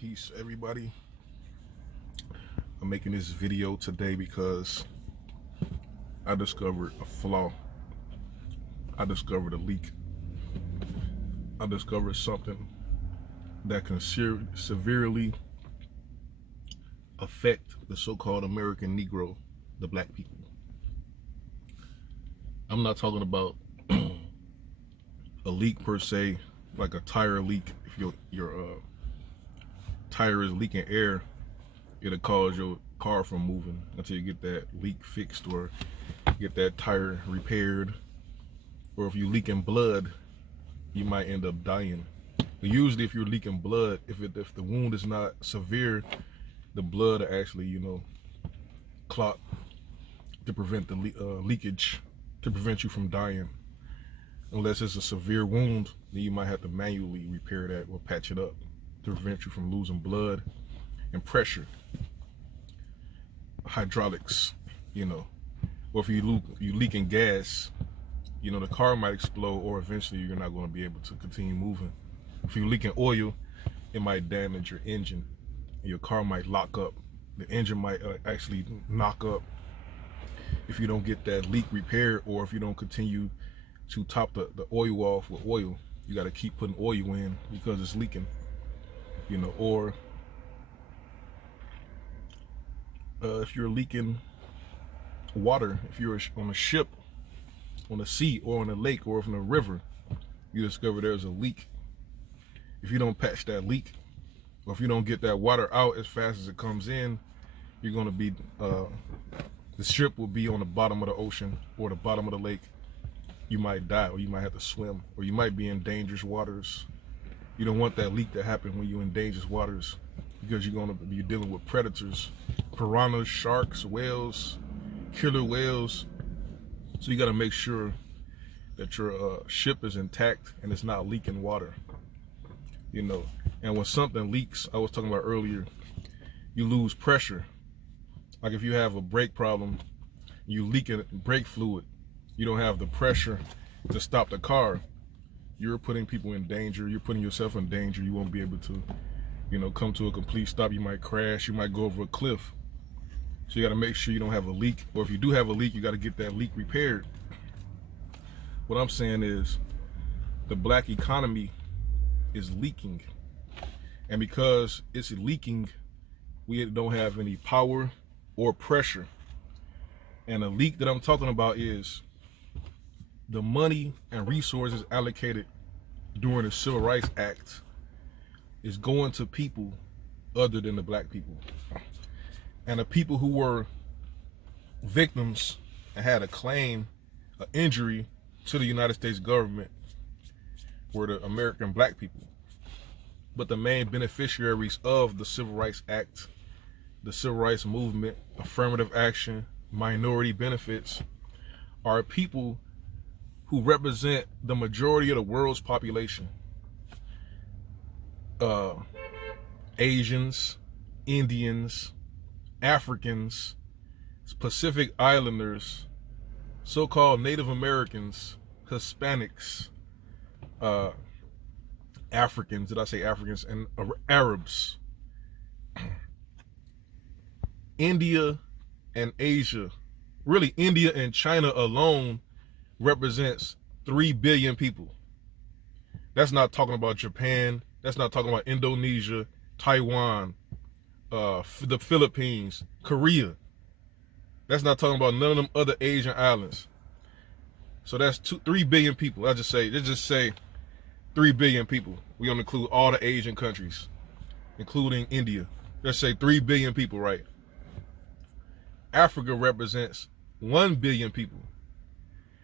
Peace, everybody. I'm making this video today because I discovered a flaw. I discovered a leak. I discovered something that can severely affect the so-called American Negro, the black people. I'm not talking about a leak per se, like a tire leak. If your tire is leaking air, it'll cause your car from moving until you get that leak fixed or get that tire repaired. Or if you leak in blood, you might end up dying. But usually if you're leaking blood, if the wound is not severe, the blood will actually, clot to prevent the leakage, to prevent you from dying. Unless it's a severe wound, then you might have to manually repair that or patch it up to prevent you from losing blood and pressure. Hydraulics, or if you leaking gas, the car might explode, or eventually you're not going to be able to continue moving. If you're leaking oil, it might damage your engine. Your car might lock up. The engine might actually knock up if you don't get that leak repaired, or if you don't continue to top the oil off with oil. You got to keep putting oil in because it's leaking, or if you're leaking water, if you're on a ship, on the sea, or on a lake, or in a river, you discover there's a leak. If you don't patch that leak, or if you don't get that water out as fast as it comes in, you're going to be, the ship will be on the bottom of the ocean or the bottom of the lake. You might die, or you might have to swim, or you might be in dangerous waters. You don't want that leak to happen when you're in dangerous waters, because you're going to be dealing with predators, piranhas, sharks, whales, killer whales. So you got to make sure that your ship is intact and it's not leaking water, And when something leaks, I was talking about earlier, you lose pressure. Like if you have a brake problem, you leak brake fluid, you don't have the pressure to stop the car, you're putting people in danger, you're putting yourself in danger. You won't be able to, come to a complete stop. You might crash, you might go over a cliff. So you got to make sure you don't have a leak, or if you do have a leak, you got to get that leak repaired. What I'm saying is the black economy is leaking, and because it's leaking, we don't have any power or pressure. And the leak that I'm talking about is the money and resources allocated during the Civil Rights Act is going to people other than the black people. And the people who were victims and had a claim, an injury to the United States government were the American black people. But the main beneficiaries of the Civil Rights Act, the Civil Rights Movement, affirmative action, minority benefits, are people who represent the majority of the world's population. Asians, Indians, Africans, Pacific Islanders, so-called Native Americans, Hispanics, Africans, did I say Africans, and Arabs. India and Asia, really India and China alone represents 3 billion people. That's not talking about Japan, that's not talking about Indonesia, Taiwan, the Philippines, Korea. That's not talking about none of them other Asian islands. So that's 3 billion people. Let's just say 3 billion people. We don't include all the Asian countries, including India. Let's say 3 billion people, right? Africa represents 1 billion people.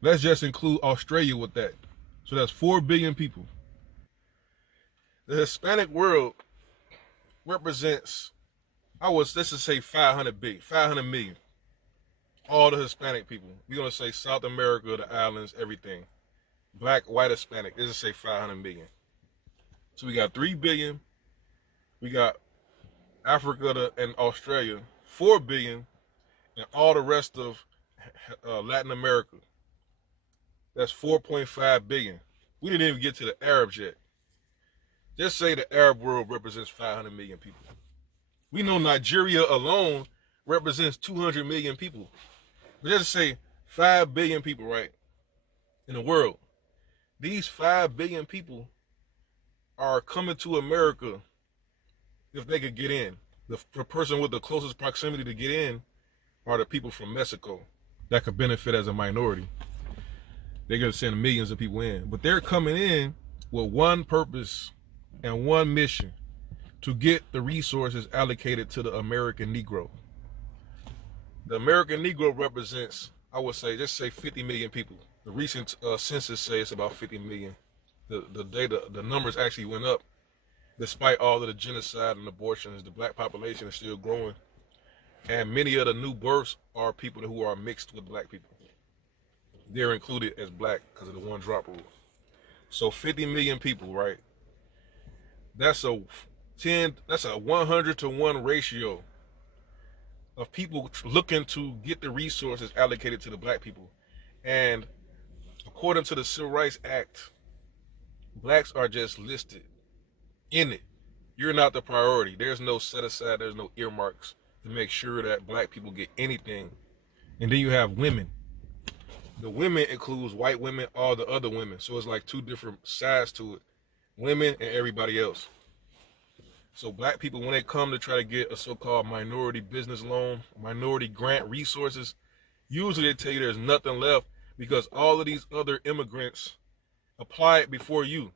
Let's just include Australia with that. So that's 4 billion people. The Hispanic world represents, let's just say 500 million. All the Hispanic people. We're going to say South America, the islands, everything. Black, white, Hispanic. Let's just say 500 million. So we got 3 billion. We got Africa and Australia, 4 billion, and all the rest of Latin America. That's 4.5 billion. We didn't even get to the Arabs yet. Just say the Arab world represents 500 million people. We know Nigeria alone represents 200 million people. But just say 5 billion people, right, in the world. These 5 billion people are coming to America if they could get in. The person with the closest proximity to get in are the people from Mexico that could benefit as a minority. They're going to send millions of people in. But they're coming in with one purpose and one mission: to get the resources allocated to the American Negro. The American Negro represents, I would say, just say 50 million people. The recent census says it's about 50 million. The numbers actually went up. Despite all of the genocide and abortions, the black population is still growing. And many of the new births are people who are mixed with black people. They're included as black because of the one drop rule. So 50 million people, right? That's a 100 to 1 ratio of people looking to get the resources allocated to the black people. And according to the Civil Rights Act, blacks are just listed in it. You're not the priority. There's no set aside, there's no earmarks to make sure that black people get anything. And then you have women. The women includes white women, all the other women. So it's like two different sides to it. Women and everybody else. So black people, when they come to try to get a so-called minority business loan, minority grant resources, usually they tell you there's nothing left because all of these other immigrants applied before you.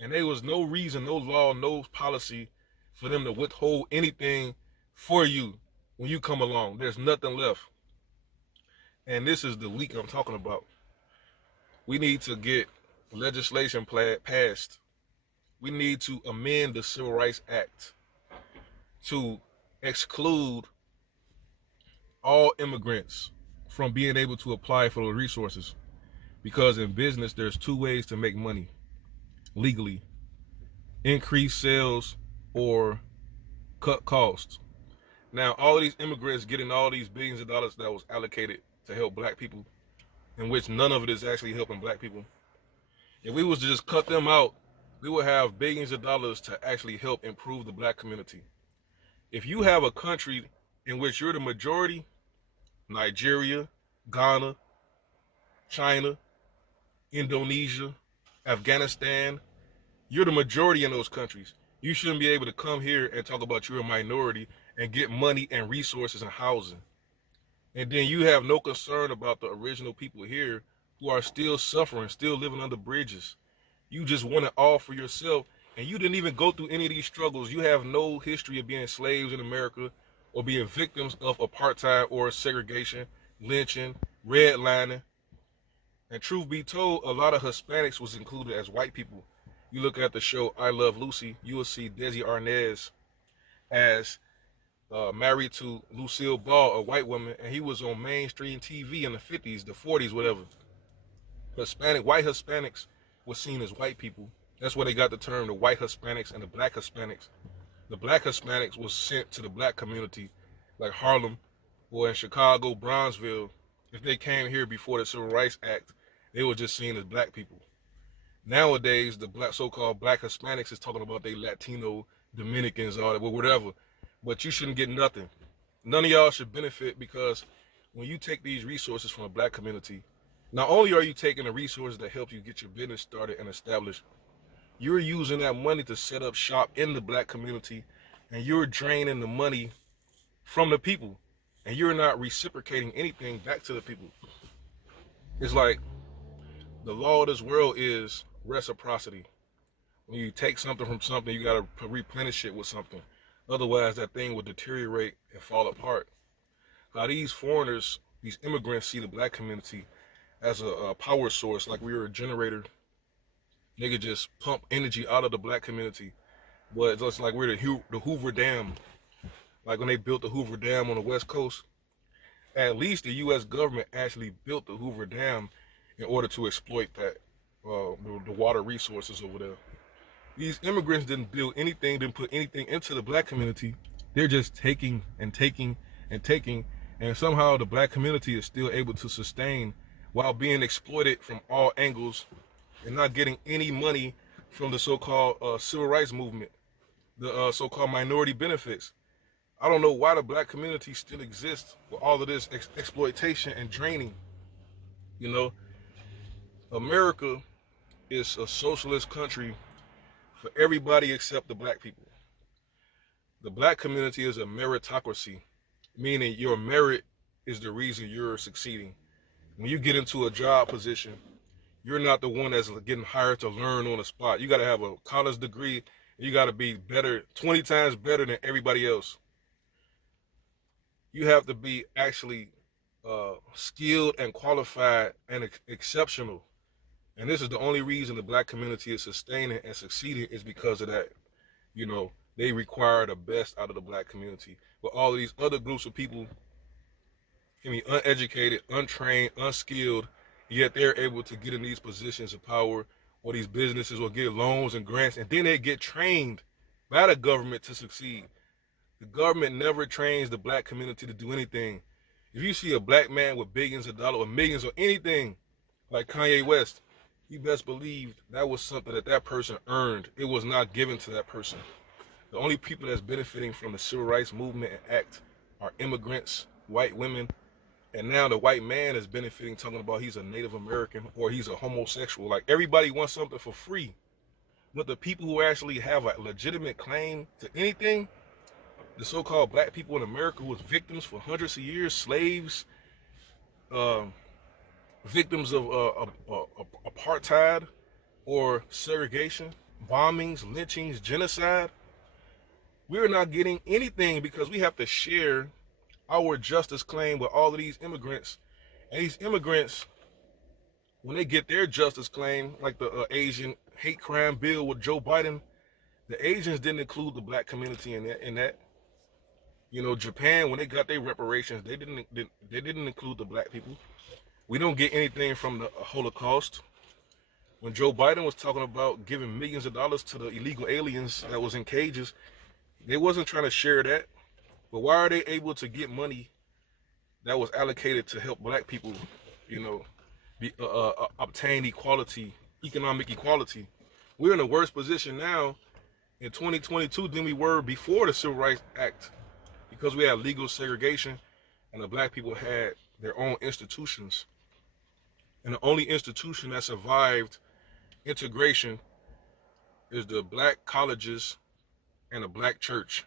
And there was no reason, no law, no policy for them to withhold anything for you when you come along. There's nothing left. And this is the leak I'm talking about. We need to get legislation passed. We need to amend the Civil Rights Act to exclude all immigrants from being able to apply for the resources. Because in business, there's two ways to make money legally: increase sales or cut costs. Now, all of these immigrants getting all these billions of dollars that was allocated to help black people, in which none of it is actually helping black people. If we was to just cut them out, we would have billions of dollars to actually help improve the black community. If you have a country in which you're the majority, Nigeria, Ghana, China, Indonesia, Afghanistan, you're the majority in those countries. You shouldn't be able to come here and talk about you're a minority and get money and resources and housing. And then you have no concern about the original people here who are still suffering, still living under bridges. You just want it all for yourself, and you didn't even go through any of these struggles. You have no history of being slaves in America or being victims of apartheid or segregation, lynching, redlining. And truth be told, a lot of Hispanics was included as white people. You look at the show I Love Lucy, you will see Desi Arnaz as married to Lucille Ball, a white woman, and he was on mainstream TV in the 50s, the 40s, whatever. White Hispanics were seen as white people. That's where they got the term the white Hispanics and the black Hispanics. The black Hispanics was sent to the black community, like Harlem or in Chicago, Bronzeville. If they came here before the Civil Rights Act, they were just seen as black people. Nowadays, the so-called black Hispanics is talking about they Latino, Dominicans, all that, whatever. But you shouldn't get nothing. None of y'all should benefit, because when you take these resources from a black community, not only are you taking the resources that help you get your business started and established, you're using that money to set up shop in the black community, and you're draining the money from the people, and you're not reciprocating anything back to the people. It's like the law of this world is reciprocity. When you take something from something, you got to replenish it with something. Otherwise, that thing will deteriorate and fall apart. Now, these foreigners, these immigrants, see the black community as a power source, like we were a generator. They could just pump energy out of the black community. But it's just like we're the Hoover Dam. Like when they built the Hoover Dam on the West Coast, at least the U.S. government actually built the Hoover Dam in order to exploit that, the water resources over there. These immigrants didn't build anything, didn't put anything into the black community. They're just taking and taking and taking, and somehow the black community is still able to sustain while being exploited from all angles and not getting any money from the so-called civil rights movement, the so-called minority benefits. I don't know why the black community still exists with all of this exploitation and draining. You know, America is a socialist country for everybody except the black people. The black community is a meritocracy, meaning your merit is the reason you're succeeding. When you get into a job position, you're not the one that's getting hired to learn on the spot. You got to have a college degree. You got to be better, 20 times better than everybody else. You have to be actually skilled and qualified and exceptional. And this is the only reason the black community is sustaining and succeeding is because of that. You know, they require the best out of the black community. But all of these other groups of people can be uneducated, untrained, unskilled, yet they're able to get in these positions of power or these businesses or get loans and grants, and then they get trained by the government to succeed. The government never trains the black community to do anything. If you see a black man with billions of dollars or millions or anything like Kanye West, you best believe that was something that person earned. It was not given to that person. The only people that's benefiting from the civil rights movement and act are immigrants, white women, and now the white man is benefiting, talking about he's a Native American or he's a homosexual. Like, everybody wants something for free. But the people who actually have a legitimate claim to anything, the so-called black people in America who was victims for hundreds of years, slaves, victims of apartheid or segregation, bombings, lynchings, genocide, we're not getting anything because we have to share our justice claim with all of these immigrants. And these immigrants, when they get their justice claim, like the Asian hate crime bill with Joe Biden, the Asians didn't include the black community in that. You know, Japan, when they got their reparations, they didn't include the black people. We don't get anything from the Holocaust. When Joe Biden was talking about giving millions of dollars to the illegal aliens that was in cages, they wasn't trying to share that. But why are they able to get money that was allocated to help black people, you know, obtain equality, economic equality? We're in a worse position now in 2022 than we were before the Civil Rights Act, because we had legal segregation and the black people had their own institutions. And the only institution that survived integration is the black colleges and the black church.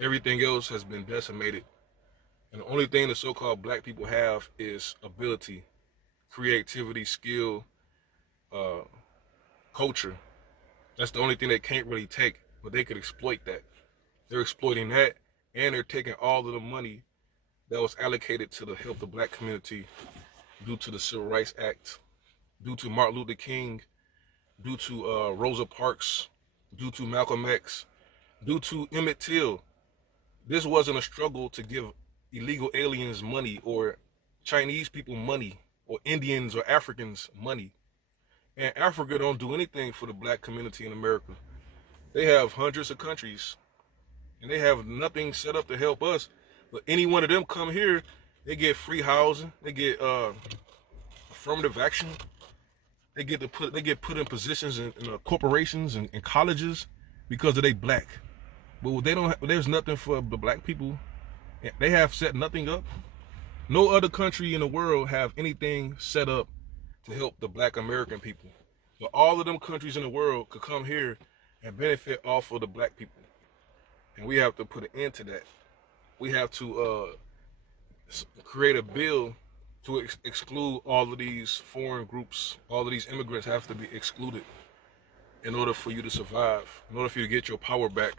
Everything else has been decimated. And the only thing the so-called black people have is ability, creativity, skill, culture. That's the only thing they can't really take, but they could exploit that. They're exploiting that, and they're taking all of the money that was allocated to help the black community due to the Civil Rights Act, due to Martin Luther King, due to Rosa Parks, due to Malcolm X, due to Emmett Till. This wasn't a struggle to give illegal aliens money or Chinese people money or Indians or Africans money. And Africa don't do anything for the black community in America. They have hundreds of countries and they have nothing set up to help us. But any one of them come here, they get free housing, they get affirmative action, they get put in positions in corporations and colleges because they black. But they don't. There's nothing for the black people. They have set nothing up. No other country in the world have anything set up to help the black American people. But all of them countries in the world could come here and benefit off of the black people. And we have to put an end to that. We have to create a bill to exclude all of these foreign groups. All of these immigrants have to be excluded in order for you to survive, in order for you to get your power back.